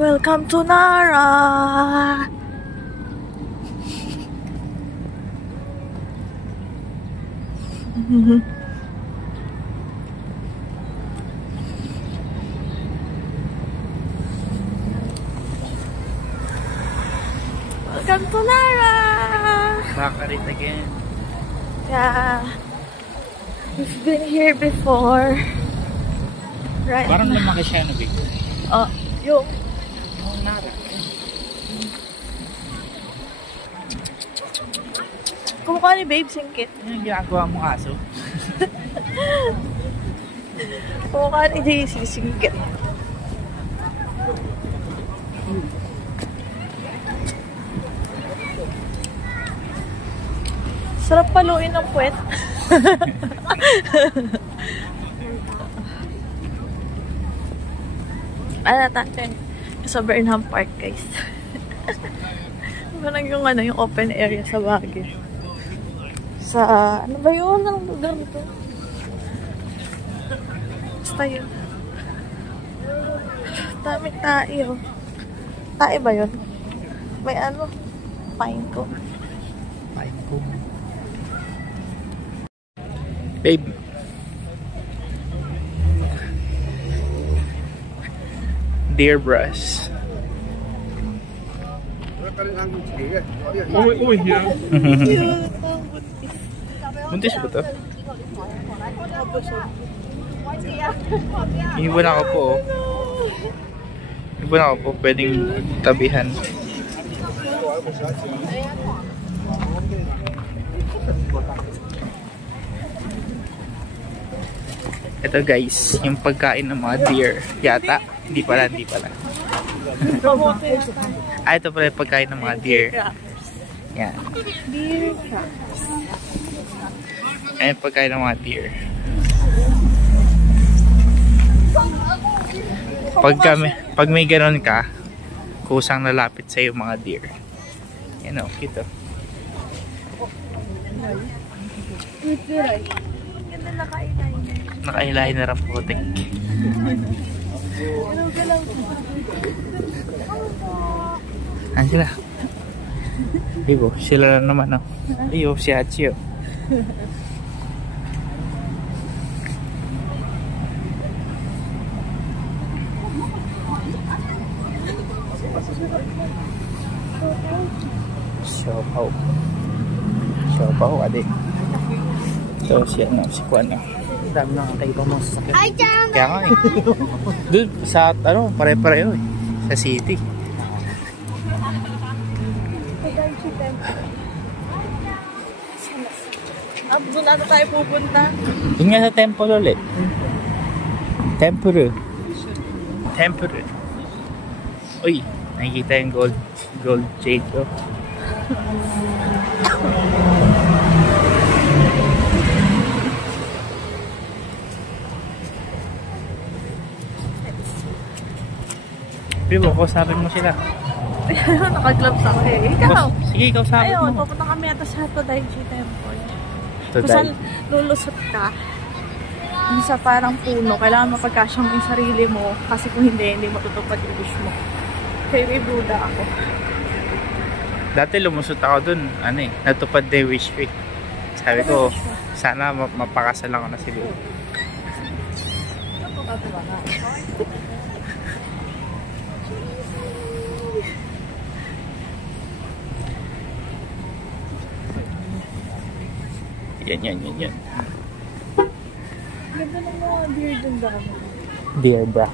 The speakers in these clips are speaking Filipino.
Welcome to Nara! Welcome to Nara! Back at it again. Yeah. We've been here before. Right. Parang lumaki siya, no, Big? Oh, yung Nara. kumukha ni Babe Singkit. Ano yung ginagawa mong aso? Kumukha ni JC Singkit. Sarap paluin ng puwet. Ano natin? Sa Burnham Park, guys. Parang yung yung open area sa Baguio. Sa, ano ba yun? Anong lugar ito? Basta yun. Daming tae, oh. Tae ba yun? May ano? Pine cone. Pine cone. Babe. Deer brush. Uy, yan. Buntis ba ito? Ibon ako po. Ibon ako po. Pwedeng tabihan. Ito guys, yung pagkain ng mga deer. Yata. Hindi pala, hindi pala. Ito pala yung pagkain ng mga deer. Yan. Deer crackers. Ayan yung pagkain ng mga deer. Pag may ganon ka, kusang nalapit sa yung mga deer. Yan o, kito. Ganda nakailay. Nakailahin na rin putik. Ayan sila. Ibo, sila na naman, no? Iyo, si Hachi, oh. Siopaw. Siopaw, adik. Ito si ano, si Kwan, no? Dami na tayo pa mga sasakyan. Kaya nga eh. Doon sa ano, pare-pareho eh. Sa city. Doon na tayo pupunta. Yun nga sa temple ulit. Temple. Temple. Uy, nakikita yung gold jade ko. Pero kausapin mo sila. Naka-gloves ako eh. Ikaw? Sige, kausapin Ayun, mo. pupunta kami ata sa Todaichi Temple. Kung Today. saan lulusot ka, yung sa parang puno, kailangan mapagkasya mo yung sarili mo kasi kung hindi matutupad yung wish mo. Kaya may Buddha ako. Dati lumusot ako dun, ano eh, natupad na yung wish ko eh. Sabi ko, sana mapakasal ako na si Lou. Yan. Ganda ng mga deer dun dami. Deer bra.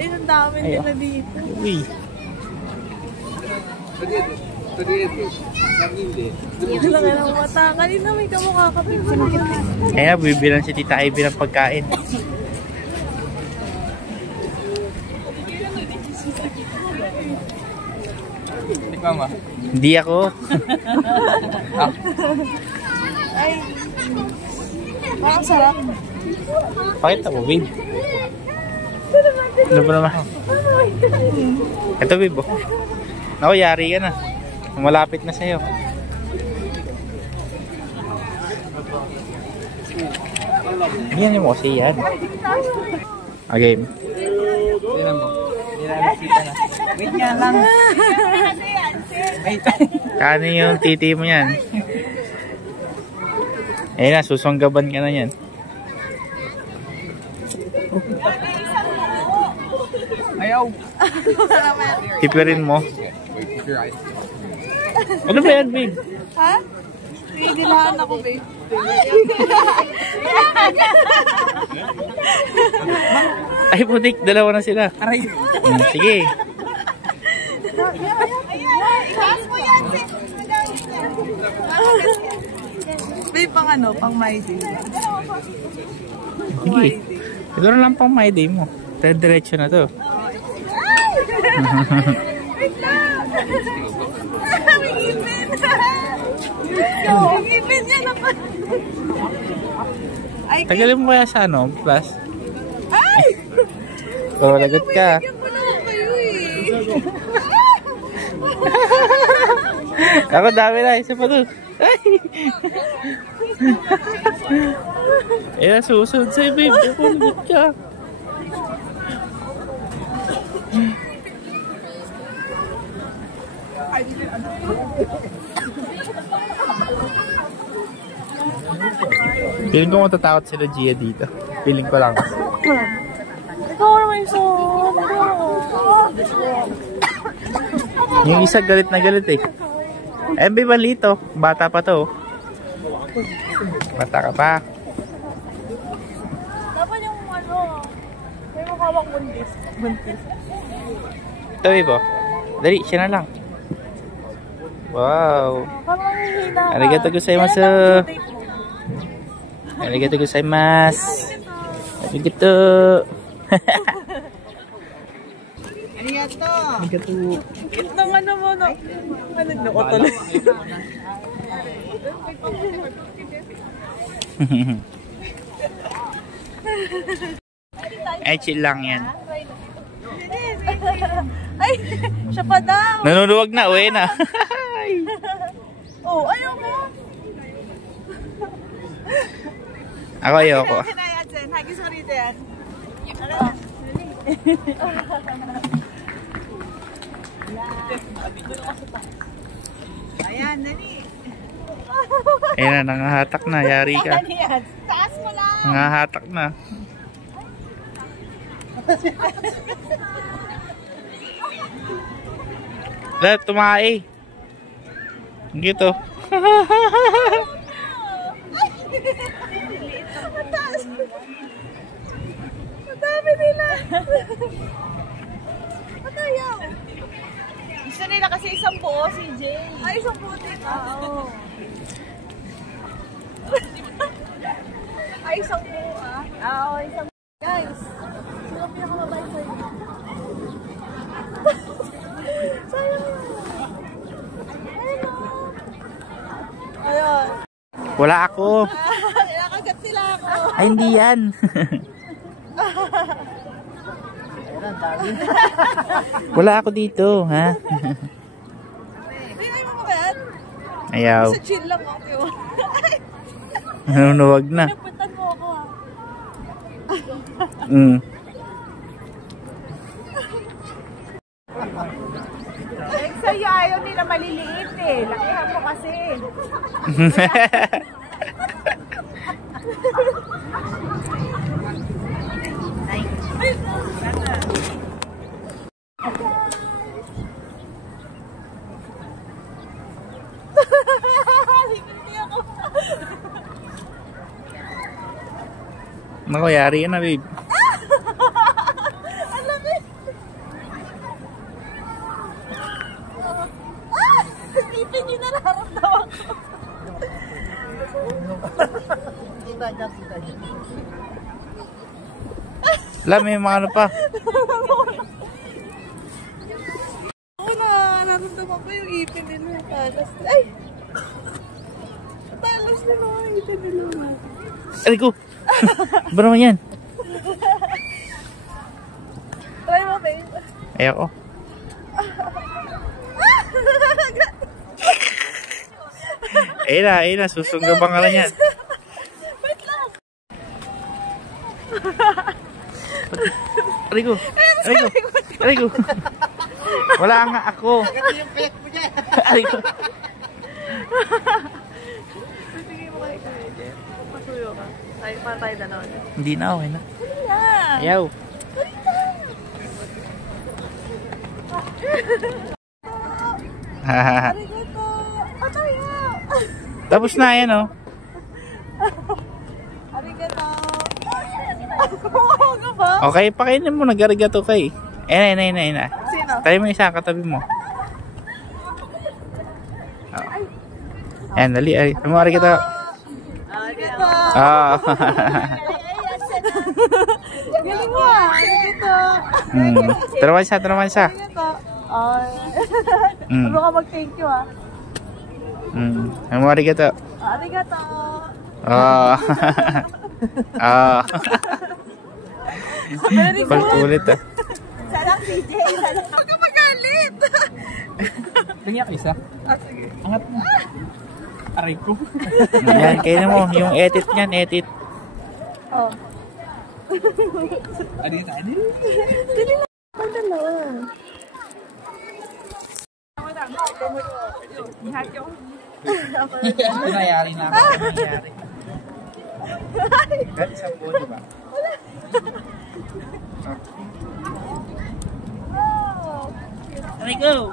Ang dami nila dito. Uy. Wala ka ng mata. Kanina may kamukha ka picture. Kaya bibilang si Tita Ivy ng pagkain. Mama. Hindi ako. Ay. Parang sarap. Pakita mo, babe. Ano ba naman? Ito, babe. Oh. Naku, yari ka na. Malapit na sa'yo. Yan mo kasi yan. Okay. Tignan mo. Wait nga lang. Wait. Kano yung titi mo yan? Ayun na, susunggaban ka na yan. Ayaw. Tipirin mo. Ano ba yan, babe? Ha? Dilahan ako, babe. Ay, putik. Dalawa na sila. Aray. Sige. Babe, pang ano? Pang my day. Sige. Siguro lang pang my day mo. Diretso na to. Wait lang! May ipin! May ipin yan ako! Tagalin mo kaya sa ano? Plus? Ay! Pero lagot ka. Yan po lang kayo eh! Ako dami na. Isa pa doon. Ay! Ayan, susunod sa'yo, babe. Ako lagot ka. Feeling ko matatakot sila Gia dito. Feeling ko lang. Ikaw naman so... Yung isa galit na galit eh. Eh, balito. Bata pa to. Bata ka pa. Dapat yung ano... May makawang buntis. Ito, Ibo. Dali, siya na lang. Wow. Parang hihina ka. Arigato gozaimasu. Arigato gozaimasu. Arigato. Arigato. Itong ano mo, no? Ano, nakutuloy. Ay, chill lang yan. Ay, siya pa daw. Nanuluwag na, uwi na. Oh, ayaw mo. Ako ayoko. Hagi sorry yan. Ayan, nani. Ayan na, nangahatak na. Yari ka. Taas mo lang. Nangahatak na. Lahat tumae. Gito. Mataas. Madami nila. Matayaw. Gusto nila kasi isang buo si Jay. Ay, isang buo din. Oo. Ay, isang buo ah. Oo, isang buo. Guys, sino ang pinakamabait sa'yo? Sayang yun. Ayun. Wala ako. Nakagat sila ako. Ay, hindi yan. Wala ako dito, ha? Ay, mo ba yan? Ayaw. Sa chill lang ako. Nanunuwag na. Napuntan mo ako ah. Sa'yo ayaw nila maliliit eh. Lakihan mo kasi. Naku, yari yan na, babe. Ang laki. Ipin yung nararamdaman ko. Wala, may mga ano pa. Ako na, nararamdaman ko yung ipin nila. Talas. Ay! Talas nila ang ipin nila. Ay ko! Ba naman yan? Try mo, babe. Ayoko. Ayun na, susunggabang ka lang yan. Wait lang. Aray ko. Wala nga ako. Aray ko. Sige mo kayo kayo, Jeff. Pasuyo ka. Para tayo dalawa. Hindi na, okay na. Yeah. Ayaw. Arigato. Patayo. Tapos na yan, oh. Arigato. Ano ba? Okay, pakainin mo. Nag-arigato ka eh. Ayun na. Sino? Tayo mo isa, katabi mo. Oh. Ayan, dali. Arigato. Arigato. Ah. Galing mo ah. Arigato. Tarawan siya. Arigato. Ay. Mm. Ano ka mag-thank you ah? Arigato. Arigato. Ah. Ah. Very good. Pag-ulit ah. Sarang CJ. Huwag ka magalit. Tingnan ka isa. Sige. Angat mo. Aray ko. Yan, kaya mo. Yung edit niyan, edit. Oh. Ano yun? Dili na. Pagdalawa. Nangyayari na ako. Nangyayari. Kahit isang buo, diba? Aray ko!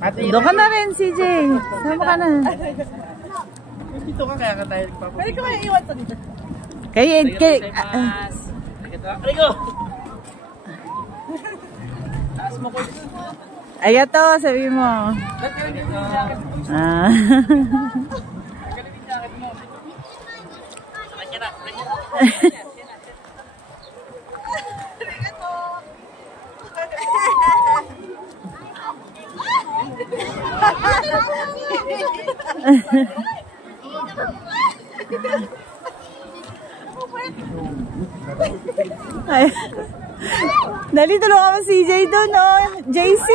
Mate. Doon ka na rin, CJ. Sama ka na. Dito ka kaya ka tayo nagpapapitin. Pwede ko kaya iwan to dito. Aray ko! Ayato, sabi mo. Ah. Ay. Dali, tulungan mo CJ doon, no? JC.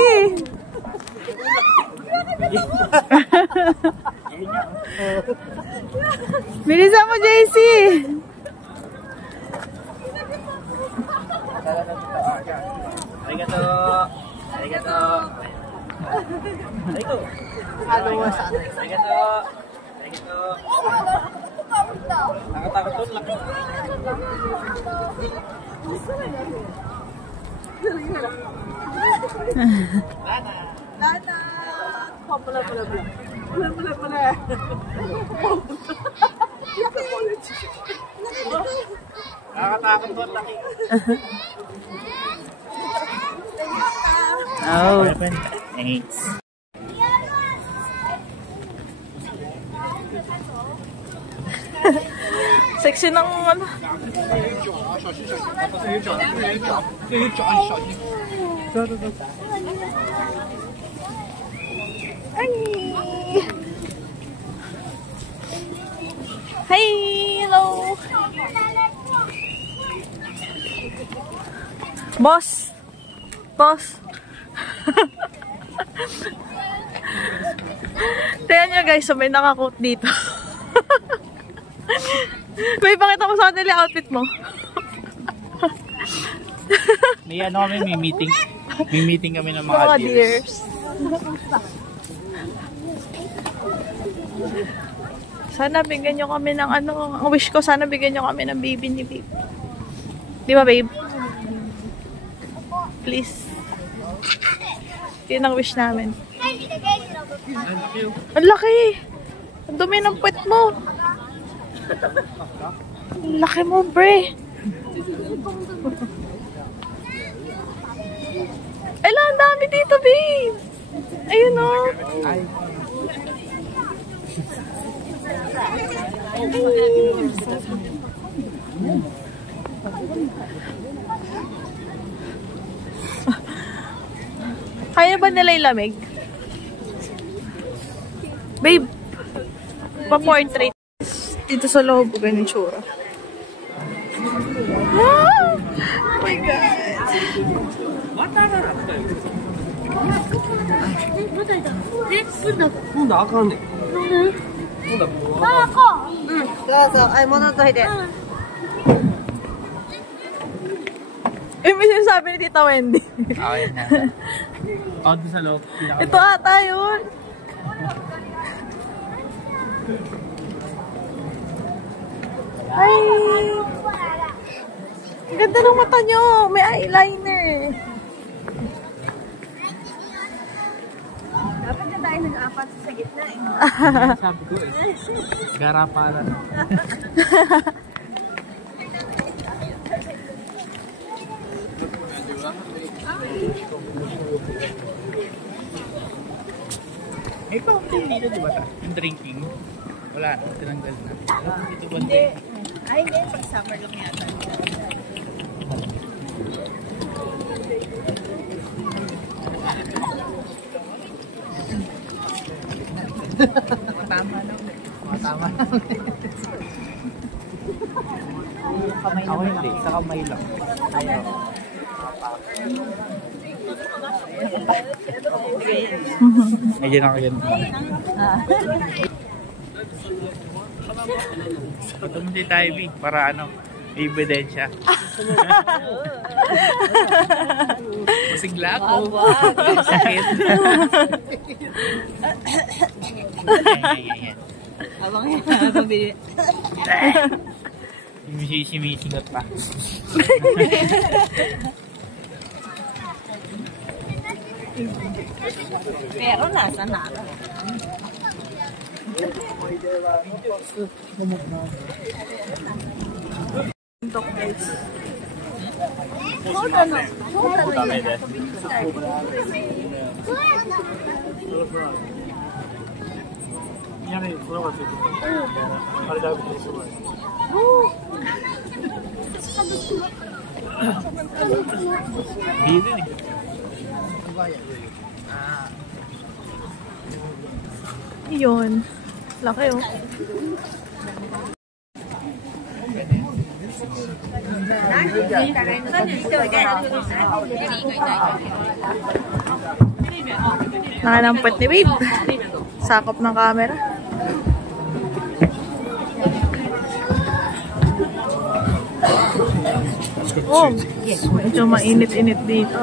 Bilisan mo, JC. Arigato! Arigato! Arigato! Nakatakot doon lang. Lana! Pula. Nakatakot doon lang. Oh. Thanks. Sexy ng ano. Ay. Hi, hello. Boss. Tingnan nyo guys, so may naka-coat dito. May pakita mo sa kanila yung outfit mo. May ano kami, may meeting. May meeting kami ng mga deers. Sana bigyan nyo kami ng ano, ang wish ko sana bigyan nyo kami ng baby ni babe. Di ba babe? Please. Yun ang wish namin. Ang laki! Ang dumi ng puwet mo! Ang laki mo, bre! Ala, ang dami dito, babe! Ayun o! Kaya ba nila ilamig? Babe! Pa-portrait. Dito sa loob, ganyan tsura. Oh my God! May sinasabi ni Tita Wendy. Okay na. Out sa loob. Ito ata yun. Ay! Ang ganda ng mata nyo. May eyeliner. Dapat na tayo nag-apat sa gitna eh. Sabi ko eh. Garaparan. May fountain dito, di ba? Yung drinking. Wala na, tinanggal na. Ito ba? Hindi. Ay, hindi. Pag summer lang yata. Tama lang. Tama lang. Ako hindi, sa kamay lang. Ayaw. Medyo na kayo. Ito mo si Tyvee para ano, ebidensya. Masigla ako. Sakit. Abang yan. Pabili. Sumisigat pa. Pero nasa na. Ito guys. Dito eh. Yun. Laki oh. Nakalampot ni babe. Sakop ng camera. Oh, medyo mainit-init dito.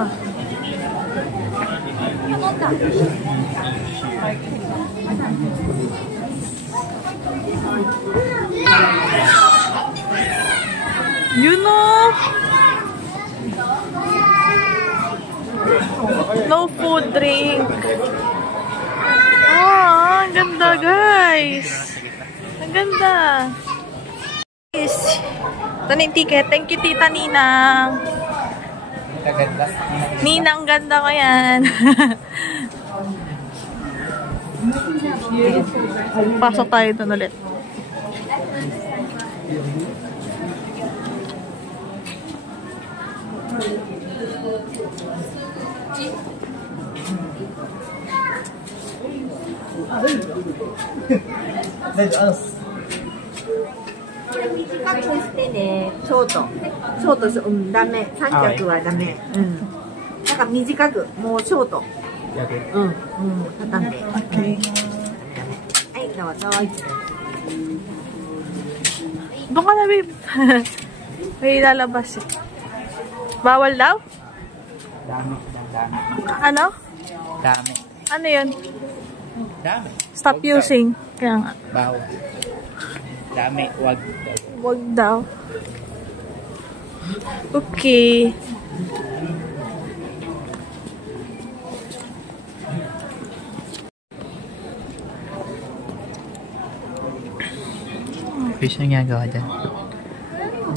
You know, no food, drink. Oh, ang ganda guys. Ang ganda. Yes. Ito na yung ticket. Thank you, Tita Ninang. Kaganda. Ninang, ganda ko yan. Pasok tayo doon ulit.短くしてね、ショート。ショートし、ダメ。三脚はダメ。なんか短く、もうショート。畳んで。Okay. Ay,どうぞ。Doon ka na, babe. May lalabas eh. Bawal daw? Dami. Ano? Dami. Ano yun? Dami. Stop using. Kaya nga. Bawal. Dami. Wag. Wag daw. Okay. Fish na ginagawa dyan.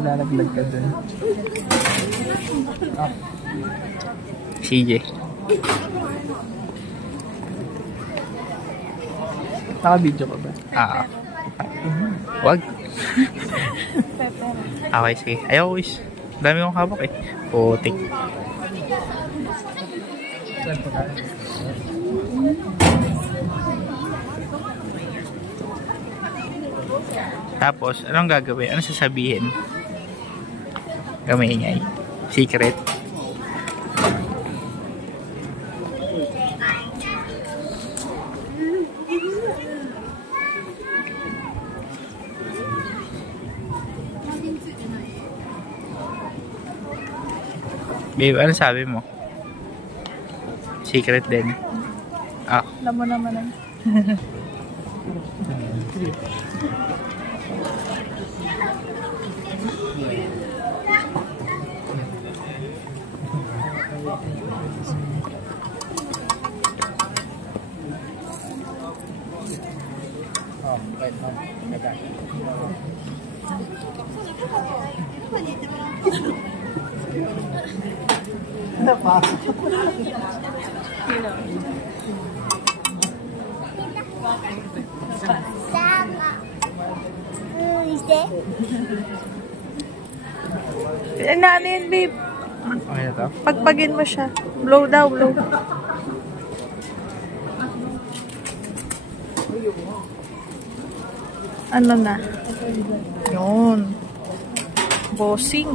Lalaglag ka dun. Ah. CJ. Naka-video ka ba? Wag. Okay, sige. Ayaw, wish. Dami kong kabak eh. Putik. Tapos, anong gagawin? Ano sasabihin? Kamingay. Secret. Babe, ano sabi mo? Secret din. Ah. Alam mo naman eh. Oh, wait, Ano yan, babe? okay na to? Pagpagin mo siya. Blow daw, blow. Ano na? Yun. Bossing.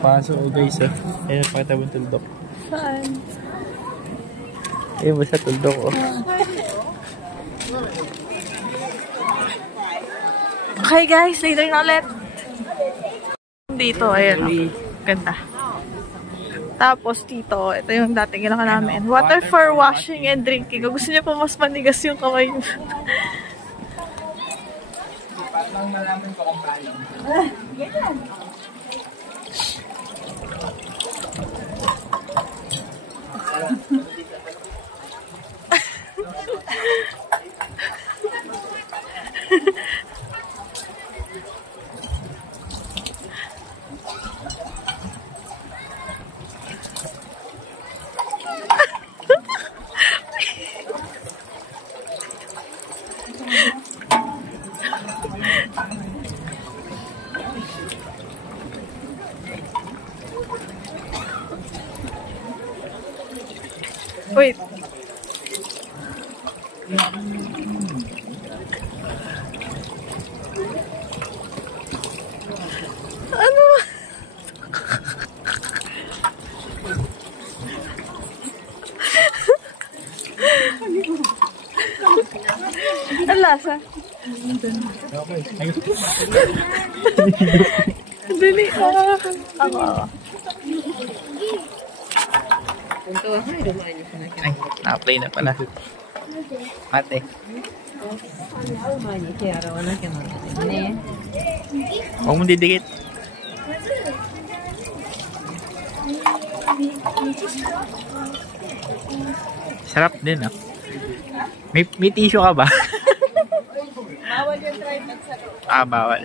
Pasok guys ah. Ayun, pakita mo yung tuldok. Saan? Ayun, basta tuldok oh. Okay guys, later na ulit. Dito, ayan. Oh. Ganda. Tapos dito, ito yung dating ginawa namin. Water for washing and drinking. Kung gusto niyo po mas manigas yung kamay niyo. Parang malaman ko kung paano. Wait. Ano? Ang lasa? Okay. Dali. Ako. Ay, na-play na pala. Ate. Huwag mong didikit. Sarap din ah. May tissue ka ba? Bawal yung try magsarap. Ah, bawal.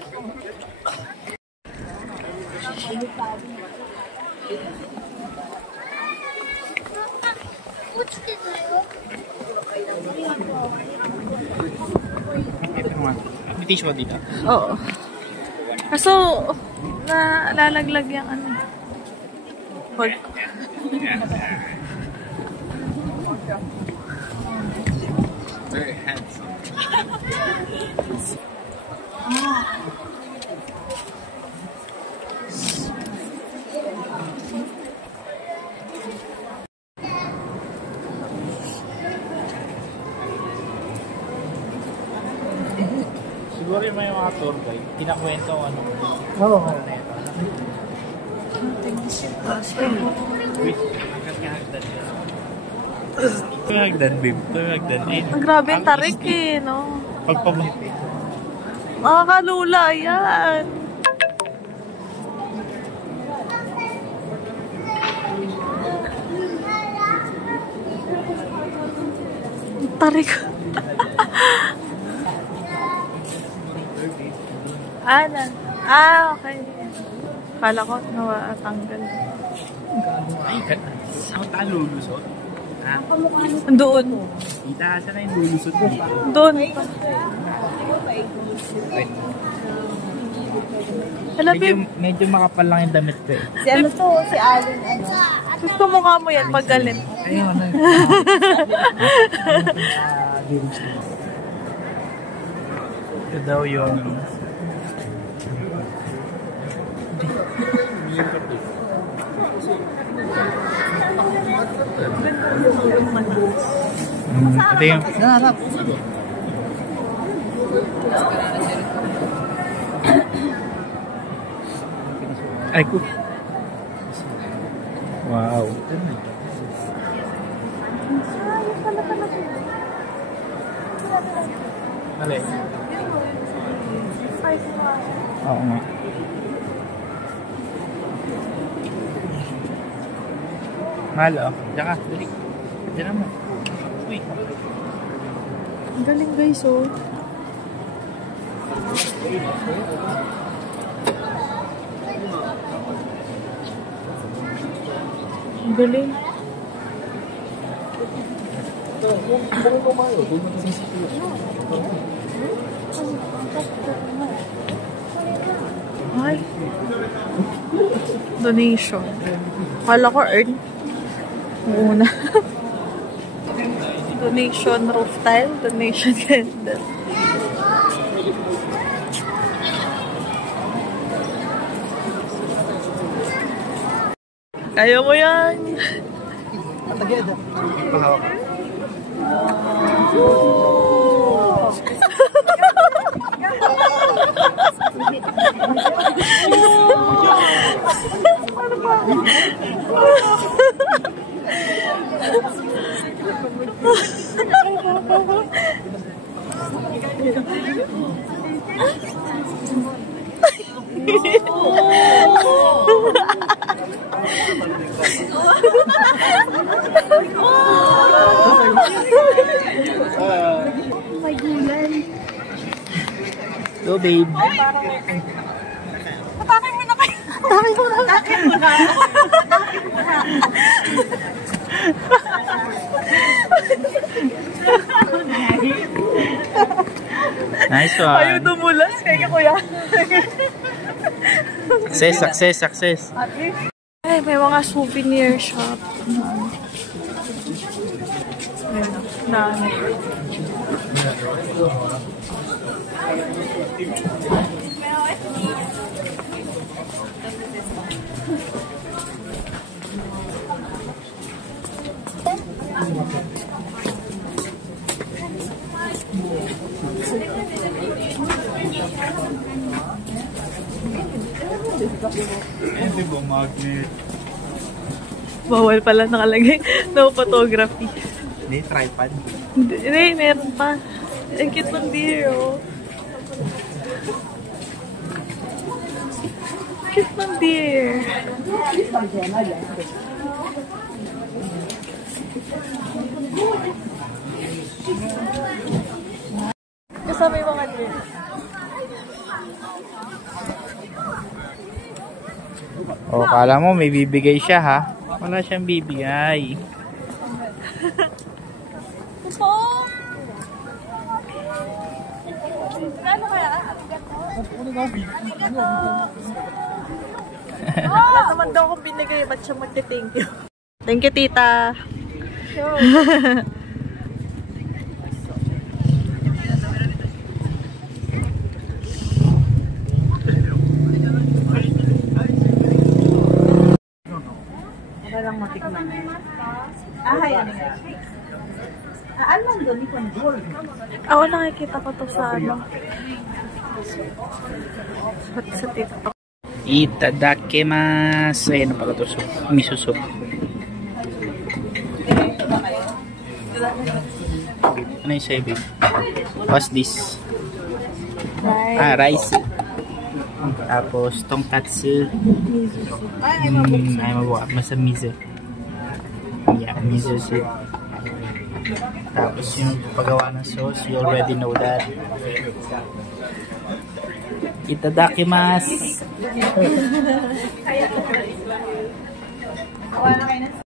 May tissue ka dito? Oo. Kaso, nalalaglag yung ano. Wag. Very handsome. Siguro yung may mga tour guide, kinakwento ano. Oo. Wait, hagdan yan. Ito yung hagdan, babe. Ito yung hagdan. Ang grabe yung tarik eh, no? Pagpamahit. Makakalula, yan. Tarik. Okay. Kala ko tanggal. Ay, saan tayo lulusot? Ha? Doon. Kita, saan na yung lulusot dito? Doon. Hala, babe. Medyo makapal lang yung damit ko eh. Si ano to? Si Allen. Ano? Gusto mukha mo yan pag galit. Ayun, ano. Ito daw yung ito yung ay ko. Wow. Alay. Oo nga. Mahal oh. Diyan ka. Dali. Diyan naman. Uy. Ang galing guys oh. Ang galing. Ay. Donation. Kala ko earn. Muna. Donation roof tile. Donation candle. Kaya mo yan. May gulay. Go babe. Atake mo na kayo. Atake mo na. Nice one. Ayaw dumulas. Kaya kuya. Success, success, success. Ay, may mga souvenir shop. Ayun o. Dami. Magnet. Bawal pala nakalagay. No photography. Hindi, tripod. Hindi, meron pa. Ang cute ng deer, oh. Cute ng deer. Kasama yung mga deer. O, kala mo may bibigay siya ha? Wala siyang bibigay. Ito! Ano kaya? Wala naman daw akong binigay. Ba't siya magte-thank you? Thank you, tita. lang matikman. Ayan. Alam doon, ito ang gold. Ako nakikita ko to sa ano. Sa TikTok. Itadakimasu. Ayan na pala to. Miso soup. Ano yung sa'yo, babe? What's this? Rice. Ah, rice. Tapos, tonkatsu. Ay, mabuka. Masa miso. Yeah, miso soup. Tapos, yung paggawa ng sauce, you already know that. Itadakimasu.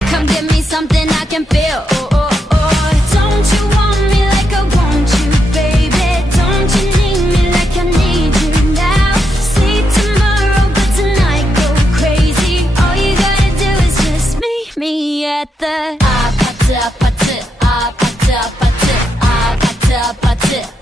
Come give me something I can feel. Oh, oh, oh. Don't you want me like I want you, baby? Don't you need me like I need you now? See tomorrow, but tonight go crazy. All you gotta do is just meet me at the apata, apata, apata, apata, apata, apata.